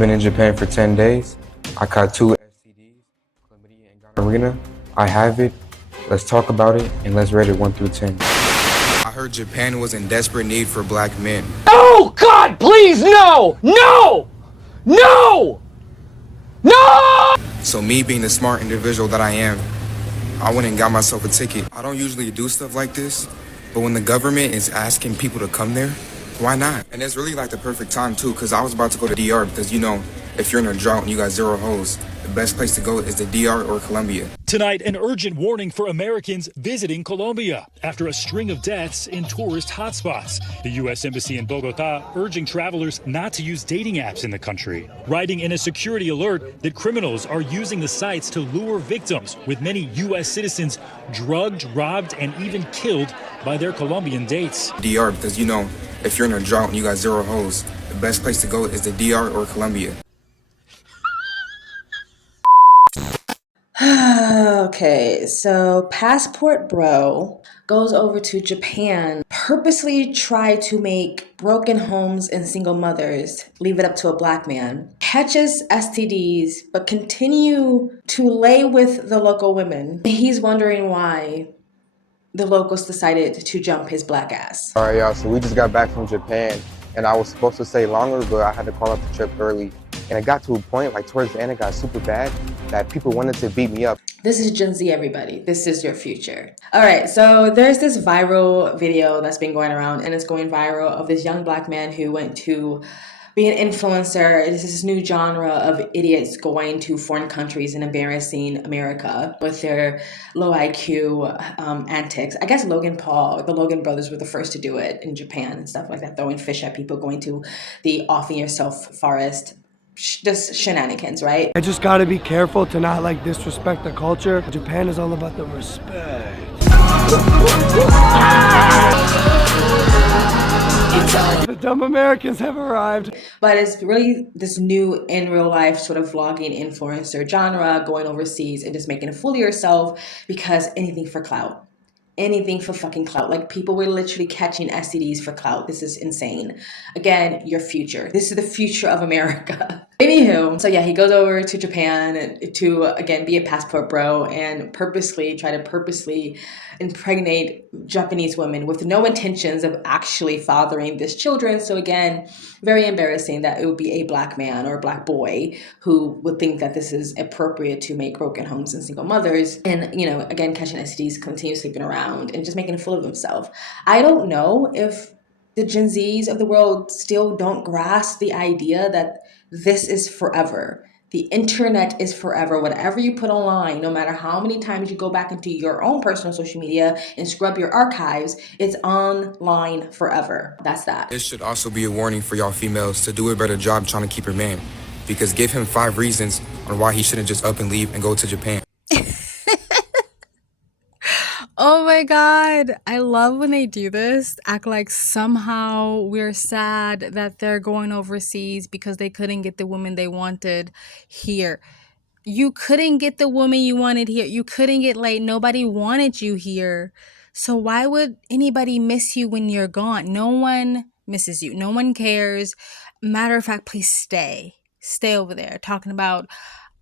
been in Japan for 10 days. I caught 2 STDs, chlamydia and gonorrhea. I have it. Let's talk about it and let's rate it 1 through 10. I heard Japan was in desperate need for black men. Oh God, please, no! No! No! No! So me being the smart individual that I am, I went and got myself a ticket. I don't usually do stuff like this, but when the government is asking people to come there, why not? And it's really like the perfect time too, because I was about to go to DR because, you know, if you're in a drought and you got 0 hoes, the best place to go is the DR or Colombia. Tonight, an urgent warning for Americans visiting Colombia after a string of deaths in tourist hotspots. The U.S. Embassy in Bogota urging travelers not to use dating apps in the country, writing in a security alert that criminals are using the sites to lure victims, with many U.S. citizens drugged, robbed, and even killed by their Colombian dates. DR because, you know, if you're in a drought and you got 0 hoes, the best place to go is the DR or Colombia. Okay, so Passport Bro goes over to Japan, purposely try to make broken homes and single mothers leave it up to a black man, catches STDs, but continue to lay with the local women. He's wondering why the locals decided to jump his black ass. All right, y'all, so we just got back from Japan, and I was supposed to stay longer, but I had to call off the trip early. And it got to a point, like towards the end, it got super bad that people wanted to beat me up. This is Gen Z, everybody. This is your future. All right, so there's this viral video that's been going around, and it's going viral, of this young black man who went to be an influencer. This is this new genre of idiots going to foreign countries and embarrassing America with their low IQ antics. I guess Logan Paul, the Logan brothers were the first to do it in Japan and stuff like that, throwing fish at people, going to the offing yourself forest. Just shenanigans, right? I just gotta be careful to not like disrespect the culture. Japan is all about the respect. The dumb Americans have arrived. But it's really this new in real life sort of vlogging influencer genre, going overseas and just making a fool of yourself because anything for clout. Anything for fucking clout. Like, people were literally catching STDs for clout. This is insane. Again, your future. This is the future of America. Anywho, so yeah, he goes over to Japan to, again, be a passport bro and try to purposely impregnate Japanese women with no intentions of actually fathering these children. So again, very embarrassing that it would be a black man or a black boy who would think that this is appropriate to make broken homes and single mothers. And, you know, again, catching STDs, continue sleeping around and just making a fool of himself. I don't know if the Gen Zs of the world still don't grasp the idea that this is forever. The internet is forever. Whatever you put online, no matter how many times you go back into your own personal social media and scrub your archives, it's online forever. That's that. This should also be a warning for y'all females to do a better job trying to keep your man, because give him 5 reasons on why he shouldn't just up and leave and go to Japan. Oh my God. I love when they do this. Act like somehow we're sad that they're going overseas because they couldn't get the woman they wanted here. You couldn't get the woman you wanted here. You couldn't get laid. Nobody wanted you here. So why would anybody miss you when you're gone? No one misses you. No one cares. Matter of fact, please stay. Stay over there. Talking about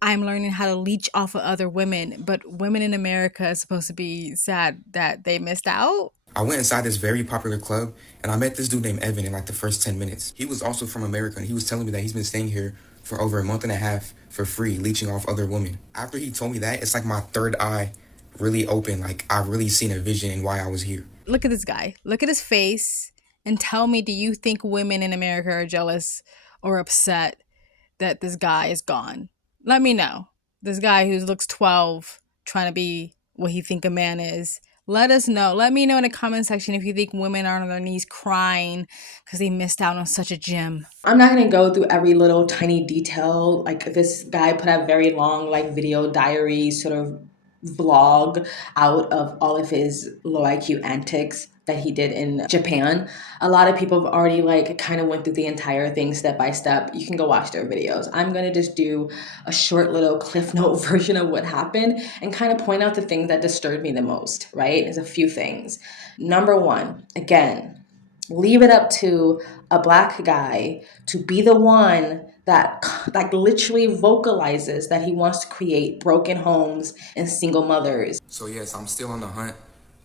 I'm learning how to leech off of other women, but women in America are supposed to be sad that they missed out. I went inside this very popular club and I met this dude named Evan in like the first 10 minutes. He was also from America and he was telling me that he's been staying here for over a month and a half for free, leeching off other women. After he told me that, it's like my third eye really open. Like, I've really seen a vision in why I was here. Look at this guy. Look at his face and tell me, do you think women in America are jealous or upset that this guy is gone? Let me know. This guy who looks 12 trying to be what he think a man is. Let us know. Let me know in the comment section if you think women are on their knees crying because they missed out on such a gem. I'm not going to go through every little tiny detail. Like, this guy put out very long, like, video diary sort of vlog out of all of his low IQ antics that he did in Japan. A lot of people have already like kind of went through the entire thing step by step. You can go watch their videos. I'm going to just do a short little Cliff Note version of what happened and kind of point out the things that disturbed me the most, right? There's a few things. Number one, again, leave it up to a black guy to be the one that like literally vocalizes that he wants to create broken homes and single mothers. So yes, I'm still on the hunt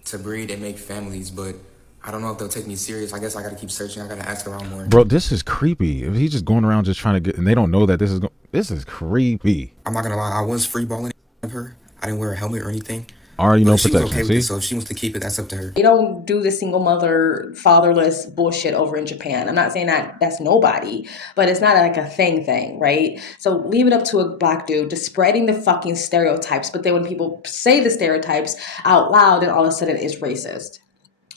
to breed and make families, but I don't know if they'll take me serious. I guess I gotta keep searching. I gotta ask around more. Bro, this is creepy. If he's just going around just trying to get, and they don't know that this is creepy. I'm not gonna lie, I was freeballing her. I didn't wear a helmet or anything. Already no But she was protection. okay with See? it, so if she wants to keep it, that's up to her. They don't do the single mother, fatherless bullshit over in Japan. I'm not saying that that's nobody, but it's not like a thing, right? So leave it up to a black dude to spreading the fucking stereotypes. But then when people say the stereotypes out loud, then all of a sudden it's racist,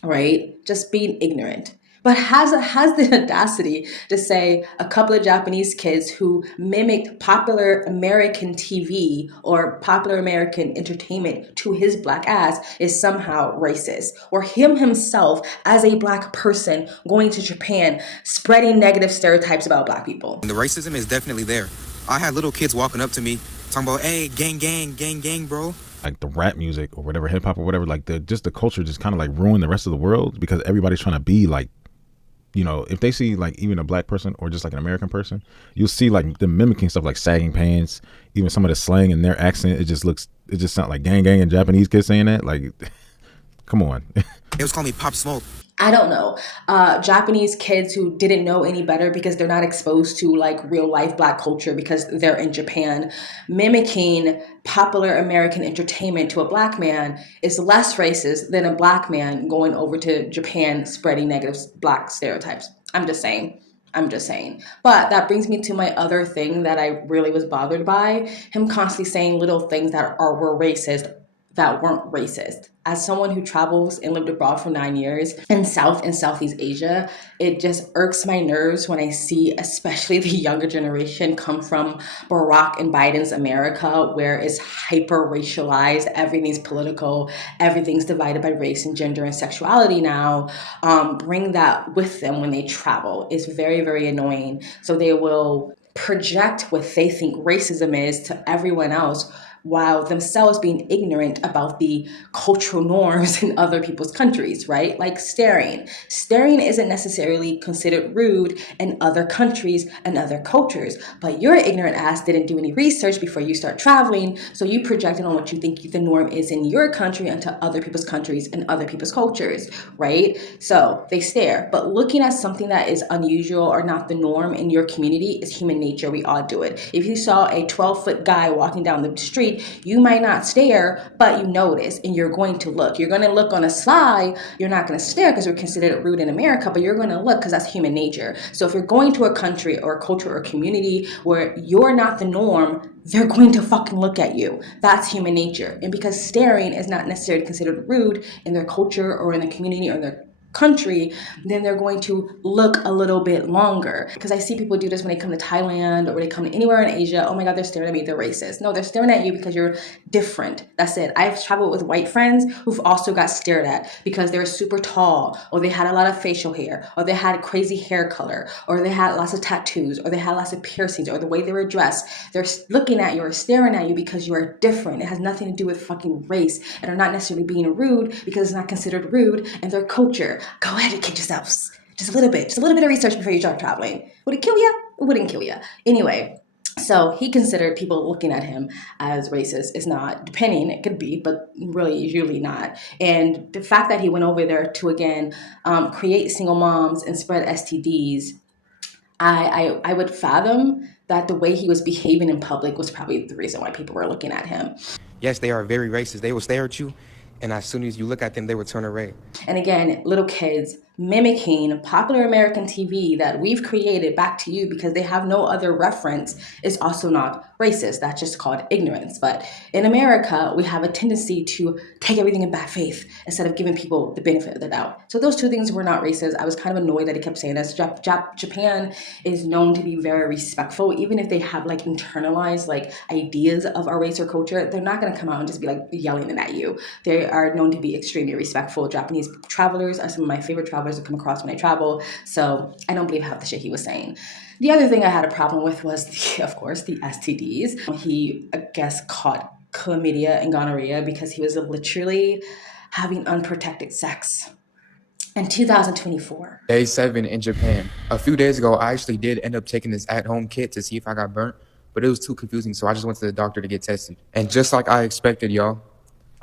right? Just being ignorant. But has the audacity to say a couple of Japanese kids who mimicked popular American TV or popular American entertainment to his black ass is somehow racist. Or him himself as a black person going to Japan spreading negative stereotypes about black people. And the racism is definitely there. I had little kids walking up to me talking about, hey, gang, bro. Like the rap music or whatever, hip hop or whatever, like the culture just kind of like ruined the rest of the world because everybody's trying to be like, you know, if they see like even a black person or just like an American person, you'll see like them mimicking stuff like sagging pants, even some of the slang in their accent. It just sounds like gang and Japanese kids saying that. Like, come on. They was calling me Pop Smoke. I don't know, Japanese kids who didn't know any better because they're not exposed to like real life black culture because they're in Japan, mimicking popular American entertainment to a black man is less racist than a black man going over to Japan spreading negative black stereotypes. I'm just saying. But that brings me to my other thing that I really was bothered by, him constantly saying little things that were racist that weren't racist. As someone who travels and lived abroad for 9 years in South and Southeast Asia, it just irks my nerves when I see especially the younger generation come from Barack and Biden's America, where it's hyper racialized, everything's political, everything's divided by race and gender and sexuality now, bring that with them when they travel. It's very, very annoying. So they will project what they think racism is to everyone else, while themselves being ignorant about the cultural norms in other people's countries, right? Like staring. Staring isn't necessarily considered rude in other countries and other cultures, but your ignorant ass didn't do any research before you start traveling, so you projected on what you think the norm is in your country onto other people's countries and other people's cultures, right? So they stare, but looking at something that is unusual or not the norm in your community is human nature. We all do it. If you saw a 12-foot guy walking down the street, you might not stare, but you notice, and you're going to look. You're going to look on a sly. You're not going to stare because we're considered rude in America, but you're going to look because that's human nature. So if you're going to a country or a culture or a community where you're not the norm, they're going to fucking look at you. That's human nature. And because staring is not necessarily considered rude in their culture or in the community or in their country, then they're going to look a little bit longer. Because I see people do this when they come to Thailand or when they come to anywhere in Asia. Oh my God, they're staring at me, they're racist. No, they're staring at you because you're different. That's it. I've traveled with white friends who've also got stared at because they're super tall, or they had a lot of facial hair, or they had crazy hair color, or they had lots of tattoos, or they had lots of piercings, or the way they were dressed. They're looking at you or staring at you because you are different. It has nothing to do with fucking race, and are not necessarily being rude because it's not considered rude in their culture. Go educate yourselves. Just a little bit of research before you start traveling. Would it kill you? It wouldn't kill you. Anyway, so he considered people looking at him as racist. It's not, depending, it could be, but really usually not. And the fact that he went over there to, again, create single moms and spread STDs, I would fathom that the way he was behaving in public was probably the reason why people were looking at him. Yes, they are very racist. They will stare at you, and as soon as you look at them, they will turn away. And again, little kids mimicking popular American TV that we've created back to you because they have no other reference is also not racist. That's just called ignorance. But in America, we have a tendency to take everything in bad faith instead of giving people the benefit of the doubt. So those two things were not racist. I was kind of annoyed that he kept saying this. Japan is known to be very respectful. Even if they have like internalized like ideas of our race or culture, they're not going to come out and just be like yelling at you. They are known to be extremely respectful. Japanese travelers are some of my favorite travelers to come across when I travel. So I don't believe half the shit he was saying. The other thing I had a problem with was, of course, the STDs. He, I guess, caught chlamydia and gonorrhea because he was literally having unprotected sex. in 2024. Day 7 in Japan. A few days ago, I actually did end up taking this at-home kit to see if I got burnt, but it was too confusing, so I just went to the doctor to get tested. And just like I expected, y'all,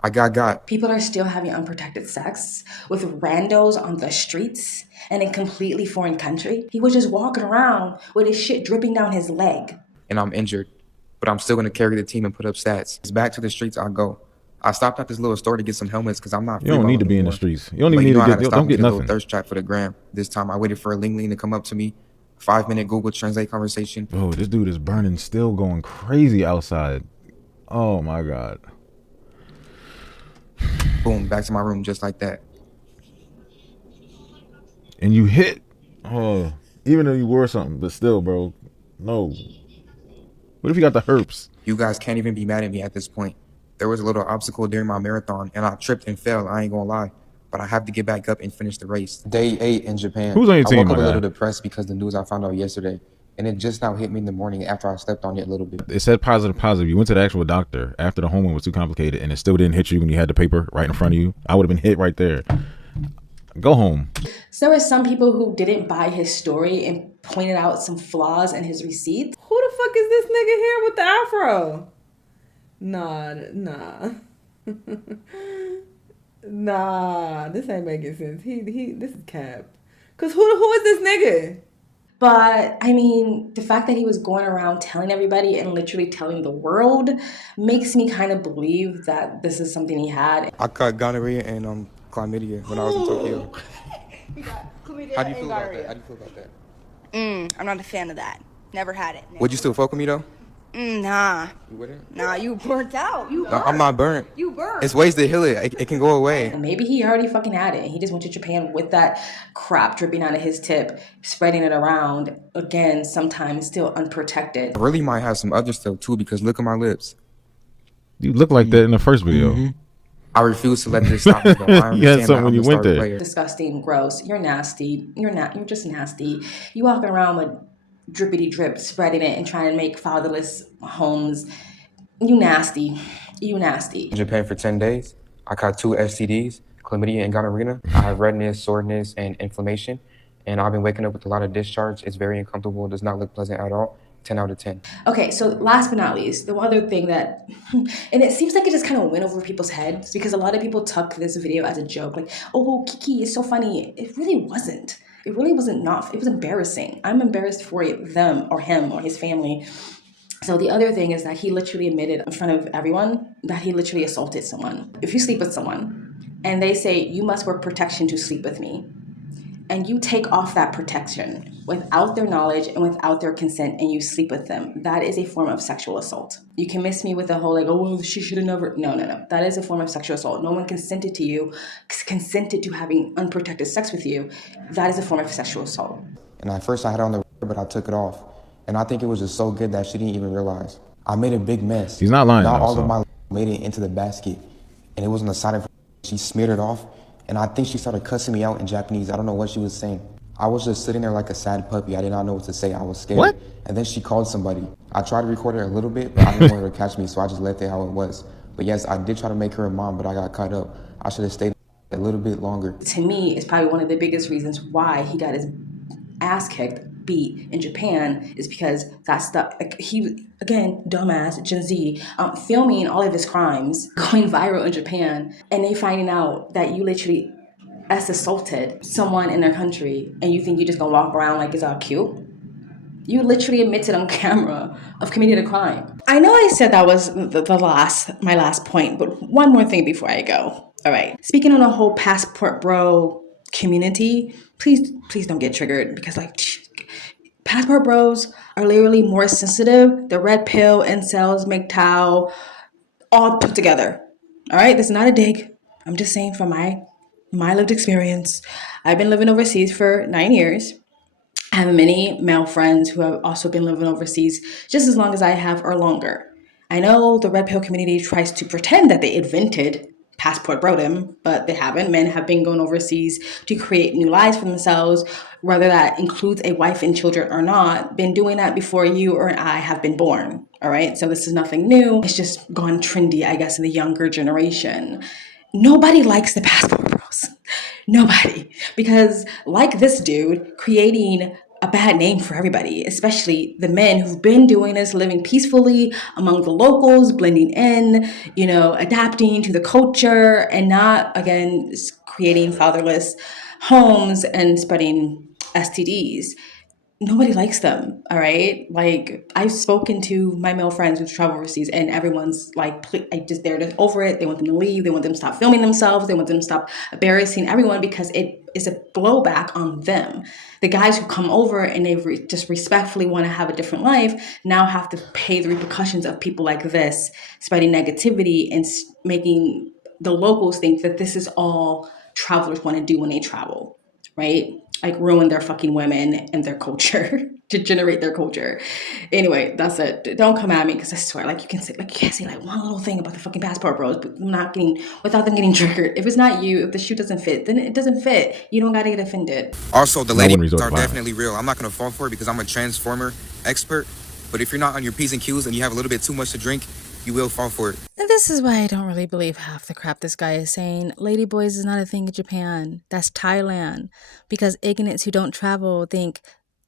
I got. People are still having unprotected sex with randos on the streets in a completely foreign country. He was just walking around with his shit dripping down his leg. And I'm injured, but I'm still going to carry the team and put up stats. It's back to the streets I go. I stopped at this little store to get some helmets because I'm not. You don't need to be in the streets. You don't even need to get. Don't get a nothing. little thirst trap for the gram. This time I waited for a Ling Ling to come up to me. 5-minute Google Translate conversation. Oh, this dude is burning, still going crazy outside. Oh my God. Boom, back to my room just like that. And you hit. Oh, even though you wore something, but still, bro. No. What if you got the herpes? You guys can't even be mad at me at this point. There was a little obstacle during my marathon, and I tripped and fell. I ain't gonna lie. But I have to get back up and finish the race. Day 8 in Japan. Who's on your team, I woke up my a little guy? depressed because the news I found out yesterday. And it just now hit me in the morning after I slept on it a little bit. It said positive. You went to the actual doctor after the home one was too complicated, and it still didn't hit you when you had the paper right in front of you. I would have been hit right there. Go home. So there were some people who didn't buy his story and pointed out some flaws in his receipts. Who the fuck is this nigga here with the afro? Nah, this ain't making sense. This is cap. Cause who is this nigga? But I mean, the fact that he was going around telling everybody and literally telling the world makes me kind of believe that this is something he had. I caught gonorrhea and chlamydia when I was in Tokyo. How do you feel about that? I'm not a fan of that. Never had it. Would you still fuck with me though? Nah. You wouldn't? Nah, you burnt out. No, I'm not burnt. You burnt. It's ways to heal it. It can go away. Maybe he already fucking had it. He just went to Japan with that crap dripping out of his tip, spreading it around. Again, sometimes still unprotected. I really might have some other stuff too because look at my lips. You look like that in the first video. I refuse to let this stop me though. I understand You had something that when I'm you a went star there. player. Disgusting, gross. You're nasty. You're just nasty. You walking around with drippity drip, spreading it and trying to make fatherless homes. You nasty. You nasty. In Japan for 10 days. I caught 2 STDs, chlamydia and gonorrhea. I have redness, soreness, and inflammation. And I've been waking up with a lot of discharge. It's very uncomfortable. It does not look pleasant at all. 10 out of 10. Okay, so last but not least, the other thing that, and it seems like it just kind of went over people's heads because a lot of people took this video as a joke, like, oh, Kiki is so funny. It really wasn't. It really wasn't not. It was embarrassing. I'm embarrassed for them or him or his family. So the other thing is that he literally admitted in front of everyone that he literally assaulted someone. If you sleep with someone and they say, you must wear protection to sleep with me, and you take off that protection without their knowledge and without their consent and you sleep with them, that is a form of sexual assault. You can miss me with the whole like, oh, well, she should have never. No. That is a form of sexual assault. No one consented to you, consented to having unprotected sex with you. That is a form of sexual assault. And at first I had on the but I took it off. And I think it was just so good that she didn't even realize. I made a big mess. He's not lying. Not though, all so. of my made it into the basket. And it was on the side of her. She smeared it off. And I think she started cussing me out in Japanese. I don't know what she was saying. I was just sitting there like a sad puppy. I did not know what to say. I was scared. What? And then she called somebody. I tried to record it a little bit, but I didn't want her to catch me, so I just left it how it was. But yes, I did try to make her a mom, but I got caught up. I should have stayed a little bit longer. To me, it's probably one of the biggest reasons why he got his ass kicked, beat in Japan, is because that stuff, like, he, again, dumbass, Gen Z, filming all of his crimes, going viral in Japan, and they finding out that you literally assaulted someone in their country, and you think you're just gonna walk around like it's all cute? You literally admitted on camera of committing a crime. I know I said that was my last point, but one more thing before I go. All right. Speaking on the whole passport bro community, please don't get triggered because like passport bros are literally more sensitive. The red pill, incels, MGTOW, all put together. All right. This is not a dig. I'm just saying from my lived experience. I've been living overseas for 9 years. I have many male friends who have also been living overseas just as long as I have or longer. I know the red pill community tries to pretend that they invented passport brodom, but they haven't. Men have been going overseas to create new lives for themselves, whether that includes a wife and children or not, been doing that before you or I have been born. All right. So this is nothing new. It's just gone trendy, I guess, in the younger generation. Nobody likes the passport bros. Nobody. Because like this dude, creating a bad name for everybody, especially the men who've been doing this, living peacefully among the locals, blending in, adapting to the culture, and not, again, creating fatherless homes and spreading STDs. Nobody likes them, all right? Like, I've spoken to my male friends who travel overseas, and everyone's like, they're just over it. They want them to leave. They want them to stop filming themselves. They want them to stop embarrassing everyone, because it is a blowback on them. The guys who come over and they just respectfully want to have a different life now have to pay the repercussions of people like this spreading negativity and making the locals think that this is all travelers want to do when they travel, right? Like, ruin their fucking women and their culture to generate their culture. Anyway, that's it. Don't come at me, because I swear, you can't say one little thing about the fucking passport bros, but without them getting triggered. If it's not you, if the shoe doesn't fit, then it doesn't fit. You don't gotta get offended. Also, the No one ladies resort are to violence. definitely real. I'm not gonna fall for it because I'm a transformer expert. But if you're not on your P's and Q's and you have a little bit too much to drink, you will fall for it. And this is why I don't really believe half the crap this guy is saying. Ladyboys is not a thing in Japan. That's Thailand. Because ignorants who don't travel think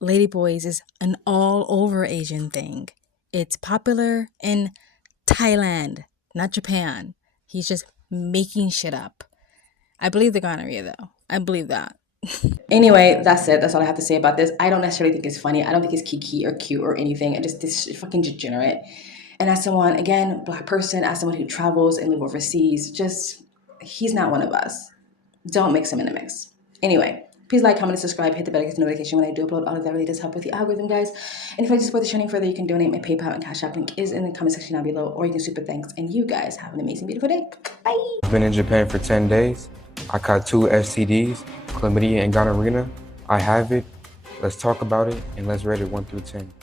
ladyboys is an all over Asian thing. It's popular in Thailand, not Japan. He's just making shit up. I believe the gonorrhea though. I believe that. Anyway, that's it. That's all I have to say about this. I don't necessarily think it's funny. I don't think it's kiki or cute or anything. I just, this fucking degenerate. And as someone, again, Black person, as someone who travels and live overseas, he's not one of us. Don't mix him in the mix. Anyway, please like, comment, and subscribe. Hit the bell to get notification when I do upload. All of that really does help with the algorithm, guys. And if I just support the channel further, you can donate. My PayPal and Cash App link is in the comment section down below, or you can super thanks. And you guys have an amazing, beautiful day. Bye. I've been in Japan for 10 days. I caught 2 STDs, chlamydia and gonorrhea. I have it. Let's talk about it, and let's rate it 1 through 10.